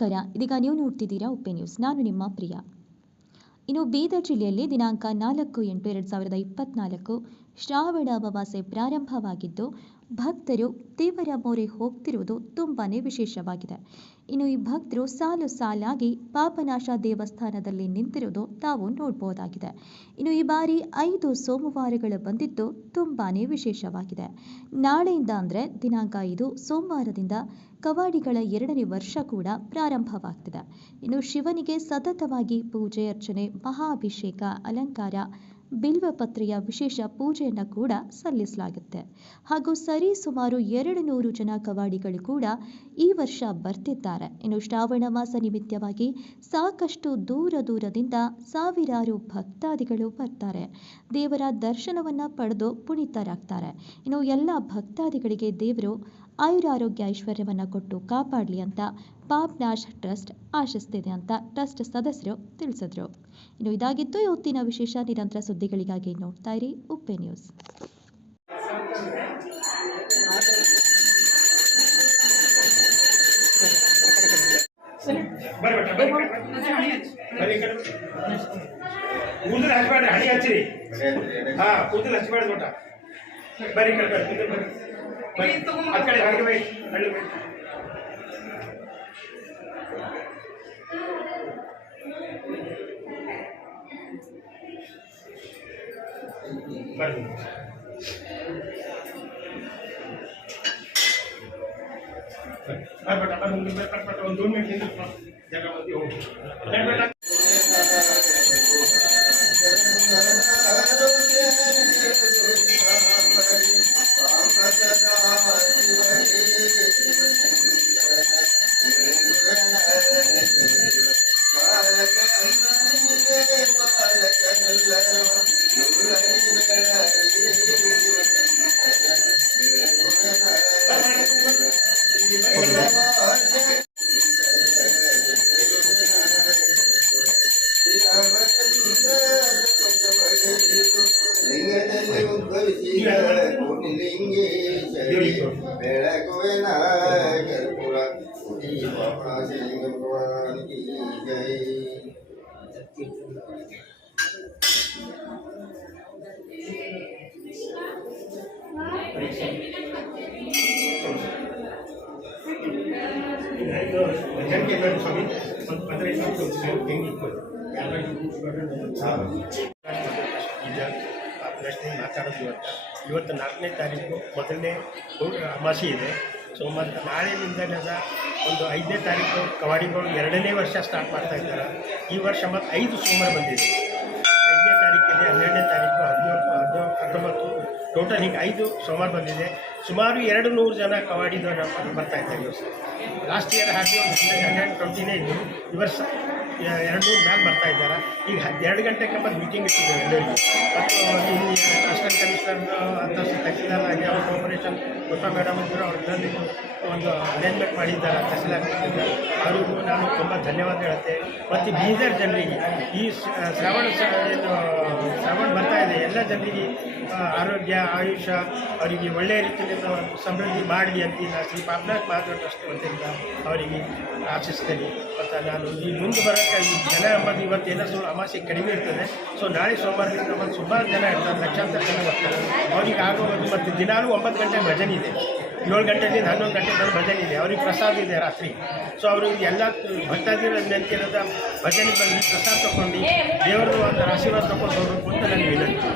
ನಮಸ್ಕಾರ. ಇದೀಗ ನೀವು ನೋಡ್ತಿದ್ದೀರಾ ಉಪ್ಪೆ ನ್ಯೂಸ್. ನಾನು ನಿಮ್ಮ ಪ್ರಿಯಾ. ಇನ್ನು ಬೀದರ್ ಜಿಲ್ಲೆಯಲ್ಲಿ ದಿನಾಂಕ 4/8/2024 ಶ್ರಾವಣ ಅಮಾವಾಸ್ಯೆ ಪ್ರಾರಂಭವಾಗಿದ್ದು ಭಕ್ತರು ದೇವರ ಮೊರೆ ಹೋಗ್ತಿರುವುದು ತುಂಬಾನೇ ವಿಶೇಷವಾಗಿದೆ. ಇನ್ನು ಈ ಭಕ್ತರು ಸಾಲು ಸಾಲಾಗಿ ಪಾಪನಾಶ ದೇವಸ್ಥಾನದಲ್ಲಿ ನಿಂತಿರುವುದು ತಾವು ನೋಡಬಹುದಾಗಿದೆ. ಇನ್ನು ಈ ಬಾರಿ 5 ಸೋಮವಾರಗಳು ಬಂದಿದ್ದು ತುಂಬಾನೇ ವಿಶೇಷವಾಗಿದೆ. ನಾಳೆಯಿಂದ ಅಂದರೆ ದಿನಾಂಕ 5 ಸೋಮವಾರದಿಂದ ಕವಾಡಿಗಳ 2ನೇ ವರ್ಷ ಕೂಡ ಪ್ರಾರಂಭವಾಗ್ತಿದೆ. ಇನ್ನು ಶಿವನಿಗೆ ಸತತವಾಗಿ ಪೂಜೆ ಅರ್ಚನೆ, ಮಹಾಭಿಷೇಕ, ಅಲಂಕಾರ, ಬಿಲ್ವಪತ್ರೆಯ ವಿಶೇಷ ಪೂಜೆಯನ್ನು ಕೂಡ ಸಲ್ಲಿಸಲಾಗುತ್ತೆ. ಹಾಗೂ ಸರಿ ಸುಮಾರು 200 ಜನ ಕವಾಡಿಗಳು ಕೂಡ ಈ ವರ್ಷ ಬರ್ತಿದ್ದಾರೆ. ಇನ್ನು ಶ್ರಾವಣ ಮಾಸ ನಿಮಿತ್ತವಾಗಿ ಸಾಕಷ್ಟು ದೂರದಿಂದ ಸಾವಿರಾರು ಭಕ್ತಾದಿಗಳು ಬರ್ತಾರೆ. ದೇವರ ದರ್ಶನವನ್ನ ಪಡೆದು ಪುನೀತರಾಗ್ತಾರೆ. ಇನ್ನು ಎಲ್ಲ ಭಕ್ತಾದಿಗಳಿಗೆ ದೇವರು ಆಯುರಾರೋಗ್ಯ ಐಶ್ವರ್ಯವನ್ನು ಕೊಟ್ಟು ಕಾಪಾಡಲಿ ಅಂತ ಪಾಪನಾಶ್ ಟ್ರಸ್ಟ್ ಆಶಿಸ್ತಿದೆ ಅಂತ ಟ್ರಸ್ಟ್ ಸದಸ್ಯರು ತಿಳಿಸಿದ್ರು. ಇನ್ನು ಇದಾಗಿತ್ತು ಇವತ್ತಿನ ವಿಶೇಷ. ನಿರಂತರ ಸುದ್ದಿಗಳಿಗಾಗಿ ನೋಡ್ತಾ ಇರಿ ಉಪ್ಪೆ ನ್ಯೂಸ್. ಮಾತಾಡೋದು ಇವತ್ತು 4ನೇ ತಾರೀಕು ಮೊದಲನೇ ಅಮಾವಾಸ್ಯೆ ಇದೆ. ಸೋಮವಾರ ನಾಳೆಯಿಂದ ಒಂದು 5ನೇ ತಾರೀಕು ಕವಾಡಿಗಳು 2ನೇ ವರ್ಷ ಸ್ಟಾರ್ಟ್ ಮಾಡ್ತಾ ಇದ್ದಾರೆ. ಈ ವರ್ಷ ಮತ್ತು 5 ಸೋಮವಾರ ಬಂದಿದೆ. 5ನೇ ತಾರೀಕಿದೆ, 12ನೇ ತಾರೀಕು, 17, 19 ಟೋಟಲ್ ಹೀಗೆ 5 ಸೋಮವಾರ ಬಂದಿದೆ. ಸುಮಾರು 200 ಜನ ಕವಾಡಿದವರು ಬರ್ತಾ ಇದ್ದಾರೆ. ಈ ವರ್ಷ ಲಾಸ್ಟ್ ಇಯರ್ ಹಾಕಿ ಒಂದು 120 ಇದ್ದರು. ಈ ವರ್ಷ 200 ಮ್ಯಾಲೆ ಬರ್ತಾ ಇದ್ದಾರೆ. ಈಗ 2 ಗಂಟೆಗೆ ಬಂದು ಮೀಟಿಂಗ್ ಇಟ್ಟಿದ್ದೇವೆ ಎಲ್ಲರಿಗೂ. ಮತ್ತು ಇಲ್ಲಿ ಅಸಿಸ್ಟೆಂಟ್ ಕಮಿಷನರ್ ಅಂತ ತಹಸೀಲ್ದಾರ್ ಆಗಿ ಅವ್ರ ಕೋಪರೇಷನ್ ಹೊಸ ಮೇಡಮ್ ಇದ್ದರು. ಅವರಲ್ಲಿ ಒಂದು ಅರೇಂಜ್ಮೆಂಟ್ ಮಾಡಿದ್ದಾರೆ ತಹಸೀಲ್ದಾರ್. ಅವರಿಗೂ ನಾನು ತುಂಬ ಧನ್ಯವಾದ ಹೇಳುತ್ತೆ. ಮತ್ತು ಬೀದರ್ ಜನರಿಗೆ ಈ ಶ್ರಾವಣ ಬರ್ತಾ ಇದೆ, ಎಲ್ಲ ಜನರಿಗೆ ಆರೋಗ್ಯ ಆಯುಷ್ಯ ಅವರಿಗೆ ಒಳ್ಳೆಯ ರೀತಿಯಿಂದ ಸಮೃದ್ಧಿ ಮಾಡಲಿ ಅಂತ ನಾನು ಶ್ರೀ ಪಾಪನಾಶ್ ಟ್ರಸ್ಟ್ ವತಿಯಿಂದ ಅವರಿಗೆ ಆಶಿಸ್ತೇನೆ. ಮತ್ತು ನಾನು ಈ ಮುಂದೆ ಬರೋಕ್ಕೆ ಈ ಜನ ಎಂಬುದು ಇವತ್ತೇನೋ ಅಮಾವಾಸ್ಯೆ ಕಡಿಮೆ ಇರ್ತದೆ. ಸೊ ನಾಳೆ ಸೋಮವಾರದಿಂದ ಮತ್ತು ಸುಮಾರು ಜನ ಇರ್ತಾರೆ, ಲಕ್ಷಾಂತರ ಜನ ಬರ್ತಾರೆ. ಅವ್ರಿಗೆ ಆಗೋದು ಮತ್ತು ದಿನಾಲೂ 9 ಗಂಟೆ ಭಜನೆ ಇದೆ, 7 ಗಂಟೆಯಿಂದ 11 ಗಂಟೆ ತನಕ ಭಜನೆ ಇದೆ. ಅವ್ರಿಗೆ ಪ್ರಸಾದ ಇದೆ ರಾತ್ರಿ. ಸೊ ಅವ್ರಿಗೆ ಎಲ್ಲ ಭಕ್ತಾದಿರ ನೆನಪಿರೋದ ಭಜನೆ ಬಂದು ಪ್ರಸಾದ ತೊಗೊಂಡು ದೇವರದ್ದು ಒಂದು ಆಶೀರ್ವಾದ ತೊಗೊಂಡು ಹೋಗಬೇಕು ಅಂತ ನನಗೆ ವಿನಂತಿ.